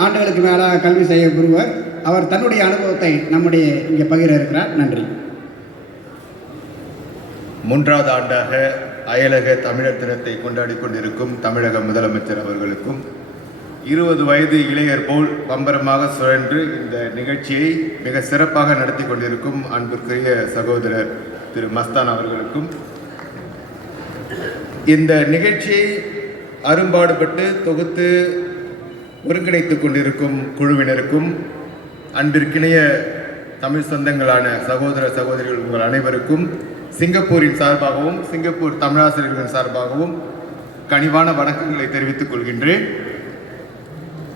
ஆண்டுகளுக்கு மேலாக கல்வி செய்ய குருவர் அவர் தன்னுடைய அனுபவத்தை நம்முடைய இங்கே பகிர இருக்கிறார். நன்றி. மூன்றாவது ஆண்டாக அயலக தமிழர் தினத்தை கொண்டாடி கொண்டிருக்கும் தமிழக முதலமைச்சர் அவர்களுக்கும் இருபது வயது இளையர் போல் பம்பரமாக சுழன்று இந்த நிகழ்ச்சியை மிக சிறப்பாக நடத்தி கொண்டிருக்கும் அன்பிற்குரிய சகோதரர் திரு மஸ்தான் அவர்களுக்கும் இந்த நிகழ்ச்சியை அரும்பாடுபட்டு தொகுத்து ஒருங்கிணைத்துக் கொண்டிருக்கும் குழுவினருக்கும் அன்பிற்கிணைய தமிழ் சொந்தங்களான சகோதர சகோதரிகள் உங்கள் அனைவருக்கும் சிங்கப்பூரின் சார்பாகவும் சிங்கப்பூர் தமிழாசிரியர்களின் சார்பாகவும் கனிவான வணக்கங்களை தெரிவித்துக் கொள்கின்றேன்.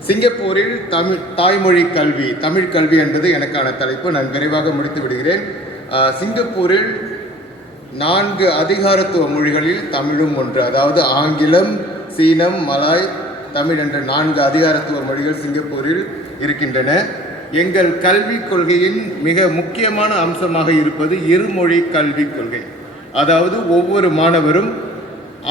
சிங்கப்பூரில் தமிழ் தாய்மொழி கல்வி தமிழ் கல்வி என்பது எனக்கான தலைப்பு. நான் விரைவாக முடித்து விடுகிறேன். சிங்கப்பூரில் நான்கு அதிகாரத்துவ மொழிகளில் தமிழும் ஒன்று. அதாவது ஆங்கிலம் சீனம் மலாய் தமிழ் என்ற நான்கு அதிகாரத்துவ மொழிகள் சிங்கப்பூரில் இருக்கின்றன. எங்கள் கல்விக் கொள்கையின் மிக முக்கியமான அம்சமாக இருப்பது இருமொழி கல்விக் கொள்கை. அதாவது ஒவ்வொரு மாணவரும்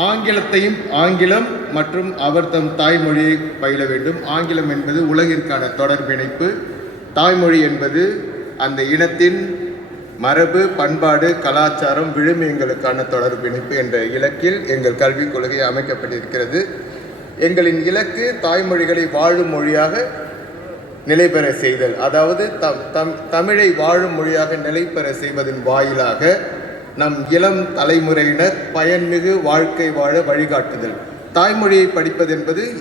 ஆங்கிலத்தையும் ஆங்கிலம் மற்றும் அவர் தம் தாய்மொழியை பயில வேண்டும். ஆங்கிலம் என்பது உலகிற்கான தொடர்பிணைப்பு. தாய்மொழி என்பது அந்த இனத்தின் மரபு பண்பாடு கலாச்சாரம் விழுமியங்களுக்கான தொடர்பிணைப்பு என்ற இலக்கில் எங்கள் கல்விக் கொள்கை அமைக்கப்பட்டிருக்கிறது. எங்களின் இலக்கு தாய்மொழிகளை வாழும் மொழியாக நிலைபெற செய்தல். அதாவது தம் தம் தமிழை வாழும் மொழியாக நிலைபெற செய்வதன் வாயிலாக நம் இளம் தலைமுறையினர் பயன்மிகு வாழ்க்கை வாழ வழிகாட்டுதல். தாய்மொழியை படிப்பது என்பது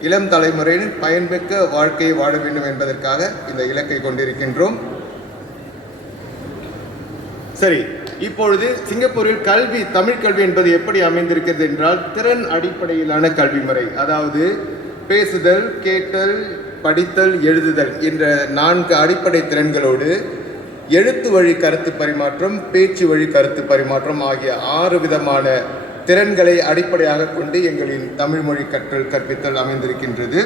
இளம் தலைமுறையினர் பயன்மிக்க வாழ்க்கையை வாழ வேண்டும் என்பதற்காக இந்த இலக்கை கொண்டிருக்கின்றோம். சரி. இப்பொழுது சிங்கப்பூரில் கல்வி தமிழ் கல்வி என்பது எப்படி அமைந்திருக்கிறது என்றால் திறன் அடிப்படையிலான கல்வி முறை அதாவது பேசுதல் கேட்டல் படித்தல் எழுதுதல் என்ற நான்கு அடிப்படை திறன்களோடு எழுத்து வழி கருத்து பரிமாற்றம் பேச்சு வழி கருத்து பரிமாற்றம் ஆகிய ஆறு விதமான திறன்களை அடிப்படையாக கொண்டு எங்களின் தமிழ் மொழி கற்றல் கற்பித்தல் அமைந்திருக்கின்றது.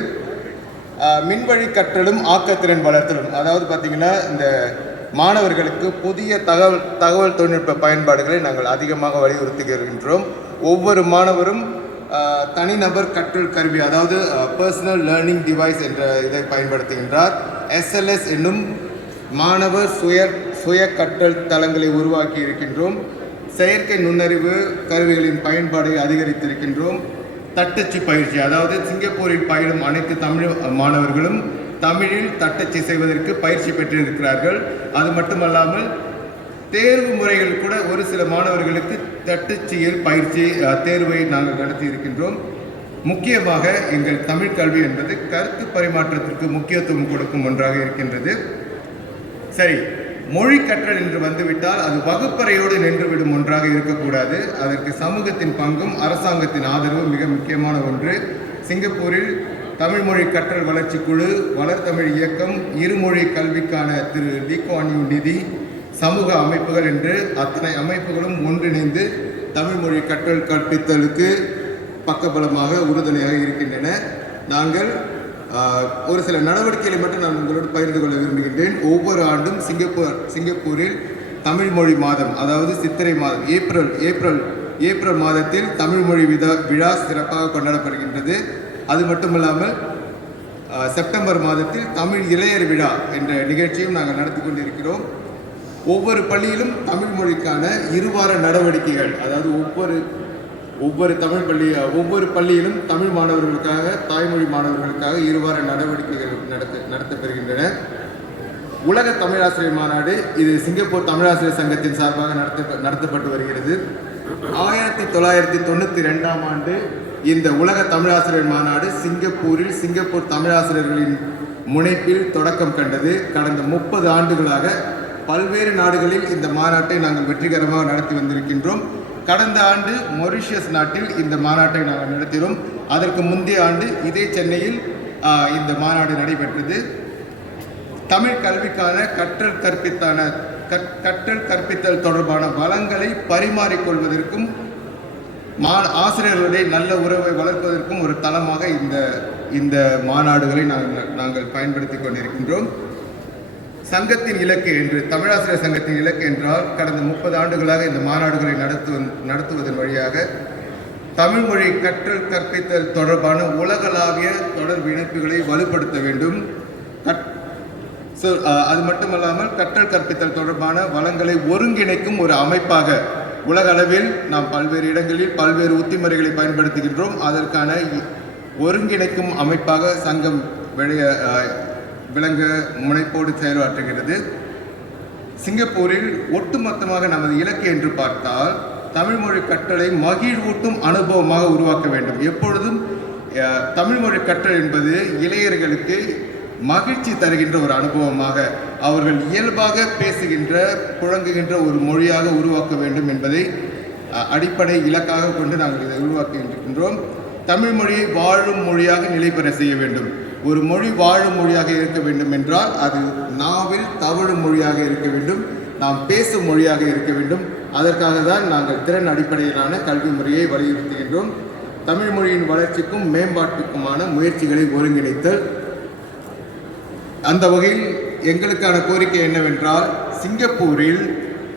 மின்வழி கற்றலும் ஆக்கத்திறன் வளர்த்தலும் அதாவது பார்த்திங்கன்னா இந்த மாணவர்களுக்கு புதிய தகவல் தகவல் தொழில்நுட்ப பயன்பாடுகளை நாங்கள் அதிகமாக வலியுறுத்துகின்றோம். ஒவ்வொரு மாணவரும் தனிநபர் கற்றல் கருவி அதாவது பர்சனல் லேர்னிங் டிவைஸ் என்ற இதை பயன்படுத்துகின்றார். எஸ்எல்எஸ் என்னும் மாணவர் சுய சுய கற்றல் தளங்களை உருவாக்கி இருக்கின்றோம். செயற்கை நுண்ணறிவு கருவிகளின் பயன்பாடை அதிகரித்திருக்கின்றோம். தட்டச்சு பயிற்சி அதாவது சிங்கப்பூரில் பயிலும் அனைத்து தமிழ் மாணவர்களும் தமிழில் தட்டச்சு செய்வதற்கு பயிற்சி பெற்றிருக்கிறார்கள். அது மட்டுமல்லாமல் தேர்வு முறைகள் கூட ஒரு சில மாணவர்களுக்கு தட்டச்சியல் பயிற்சி தேர்வை நாங்கள் நடத்தி இருக்கின்றோம் முக்கியமாக எங்கள் தமிழ் கல்வி என்பது கருத்து பரிமாற்றத்திற்கு முக்கியத்துவம் கொடுக்கும் ஒன்றாக இருக்கின்றது. சரி மொழி கற்றல் என்று வந்துவிட்டால் அது வகுப்பறையோடு நின்றுவிடும் ஒன்றாக இருக்கக்கூடாது. அதற்கு சமூகத்தின் பங்கும் அரசாங்கத்தின் ஆதரவும் மிக முக்கியமான ஒன்று. சிங்கப்பூரில் தமிழ்மொழி கற்றல் வளர்ச்சி குழு வளர்த்தமிழ் இயக்கம் இருமொழி கல்விக்கான திரு லீகோனியூ நிதி சமூக அமைப்புகள் என்று அத்தனை அமைப்புகளும் ஒன்றிணைந்து தமிழ்மொழி கற்றல் கற்பித்தலுக்கு பக்கபலமாக உறுதுணையாக இருக்கின்றன. நாங்கள் ஒரு சில நடவடிக்கைகளை மட்டும் நான் உங்களோடு பகிர்ந்து கொள்ள விரும்புகின்றேன். ஒவ்வொரு ஆண்டும் சிங்கப்பூர் சிங்கப்பூரில் தமிழ்மொழி மாதம் அதாவது சித்திரை மாதம் ஏப்ரல் ஏப்ரல் ஏப்ரல் மாதத்தில் தமிழ்மொழி விதா விழா சிறப்பாக கொண்டாடப்படுகின்றது. அது மட்டும் இல்லாமல் செப்டம்பர் மாதத்தில் தமிழ் இளையர் விழா என்ற நிகழ்ச்சியும் நாங்கள் நடத்தி கொண்டிருக்கிறோம். ஒவ்வொரு பள்ளியிலும் தமிழ் மொழிக்கான இருவார நடவடிக்கைகள் அதாவது ஒவ்வொரு ஒவ்வொரு தமிழ் பள்ளி ஒவ்வொரு பள்ளியிலும் தமிழ் மாணவர்களுக்காக தாய்மொழி மாணவர்களுக்காக இருவார நடவடிக்கைகள் நடத்த நடத்தப்பெறுகின்றன. உலக தமிழாசிரியர் மாநாடு இது சிங்கப்பூர் தமிழாசிரியர் சங்கத்தின் சார்பாக நடத்த நடத்தப்பட்டு வருகிறது. ஆயிரத்தி தொள்ளாயிரத்தி தொண்ணூற்றி ரெண்டாம் ஆண்டு இந்த உலக தமிழாசிரியர் மாநாடு சிங்கப்பூரில் சிங்கப்பூர் தமிழாசிரியர்களின் முனைப்பில் தொடக்கம் கண்டது. கடந்த முப்பது ஆண்டுகளாக பல்வேறு நாடுகளில் இந்த மாநாட்டை நாங்கள் வெற்றிகரமாக நடத்தி வந்திருக்கின்றோம். கடந்த ஆண்டு மொரிஷியஸ் நாட்டில் இந்த மாநாட்டை நாங்கள் நடத்தினோம். அதற்கு முந்தைய ஆண்டு இதே சென்னையில் ஆஹ், இந்த மாநாடு நடைபெற்றது. தமிழ் கல்விக்கான கற்றல் கற்பித்தான கற்- கற்றல் கற்பித்தல் தொடர்பான வளங்களை பரிமாறிக்கொள்வதற்கும் மா ஆசிரியர்களுடைய நல்ல உறவை வளர்ப்பதற்கும் ஒரு தளமாக இந்த இந்த மாநாடுகளை நாங்கள் நாங்கள் பயன்படுத்தி கொண்டிருக்கின்றோம். சங்கத்தின் இலக்கு என்று தமிழாசிரியர் சங்கத்தின் இலக்கு என்றால் கடந்த முப்பது ஆண்டுகளாக இந்த மாநாடுகளை நடத்து நடத்துவதன் வழியாக தமிழ்மொழி கற்றல் கற்பித்தல் தொடர்பான உலகளாவிய தொடர்பு இணைப்புகளை வலுப்படுத்த வேண்டும். கற்- அது மட்டுமல்லாமல் கற்றல் கற்பித்தல் தொடர்பான வளங்களை ஒருங்கிணைக்கும் ஒரு அமைப்பாக உலக அளவில் நாம் பல்வேறு இடங்களில் பல்வேறு உத்திமுறைகளை பயன்படுத்துகின்றோம். அதற்கான இ- ஒருங்கிணைக்கும் அமைப்பாக சங்கம் விளைய விளங்க முனைப்போடு செயலாற்றுகிறது சிங்கப்பூரில் ஒட்டுமொத்தமாக நமது இலக்கு என்று பார்த்தால் தமிழ்மொழி கற்றலை மகிழ்வூட்டும் அனுபவமாக உருவாக்க வேண்டும். எப்பொழுதும் தமிழ்மொழி கற்றல் என்பது இளையர்களுக்கு மகிழ்ச்சி தருகின்ற ஒரு அனுபவமாக அவர்கள் இயல்பாக பேசுகின்ற புழங்குகின்ற ஒரு மொழியாக உருவாக்க வேண்டும் என்பதை அடிப்படை இலக்காக கொண்டு நாங்கள் இதை உருவாக்குகின்றோம். தமிழ் மொழியை வாழும் மொழியாக நிலை பெற செய்ய வேண்டும். ஒரு மொழி வாழும் மொழியாக இருக்க வேண்டும் என்றால் அது நாவில் தவழும் மொழியாக இருக்க வேண்டும். நாம் பேசும் மொழியாக இருக்க வேண்டும். அதற்காக தான் நாங்கள் திறன் அடிப்படையிலான கல்வி முறையை வலியுறுத்துகின்றோம். தமிழ் மொழியின் வளர்ச்சிக்கும் மேம்பாட்டுக்குமான முயற்சிகளை ஒருங்கிணைத்தல் அந்த வகையில் எங்களுக்கான கோரிக்கை என்னவென்றால் சிங்கப்பூரில்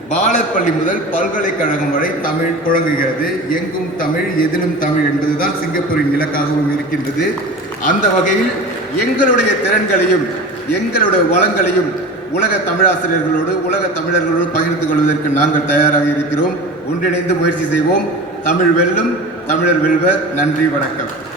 பாலர் பள்ளி முதல் பல்கலைக்கழகம் வரை தமிழ் புழங்குகிறது. எங்கும் தமிழ் எதிலும் தமிழ் என்பதுதான் சிங்கப்பூரின் இலக்காகவும் இருக்கின்றது. அந்த வகையில் எங்களுடைய திறன்களையும் எங்களுடைய வளங்களையும் உலக தமிழாசிரியர்களோடு உலக தமிழர்களோடு பகிர்ந்து கொள்வதற்கு நாங்கள் தயாராக இருக்கிறோம். ஒன்றிணைந்து முயற்சி செய்வோம். தமிழ் வெல்லும் தமிழர் வெல்வர் நன்றி வணக்கம்.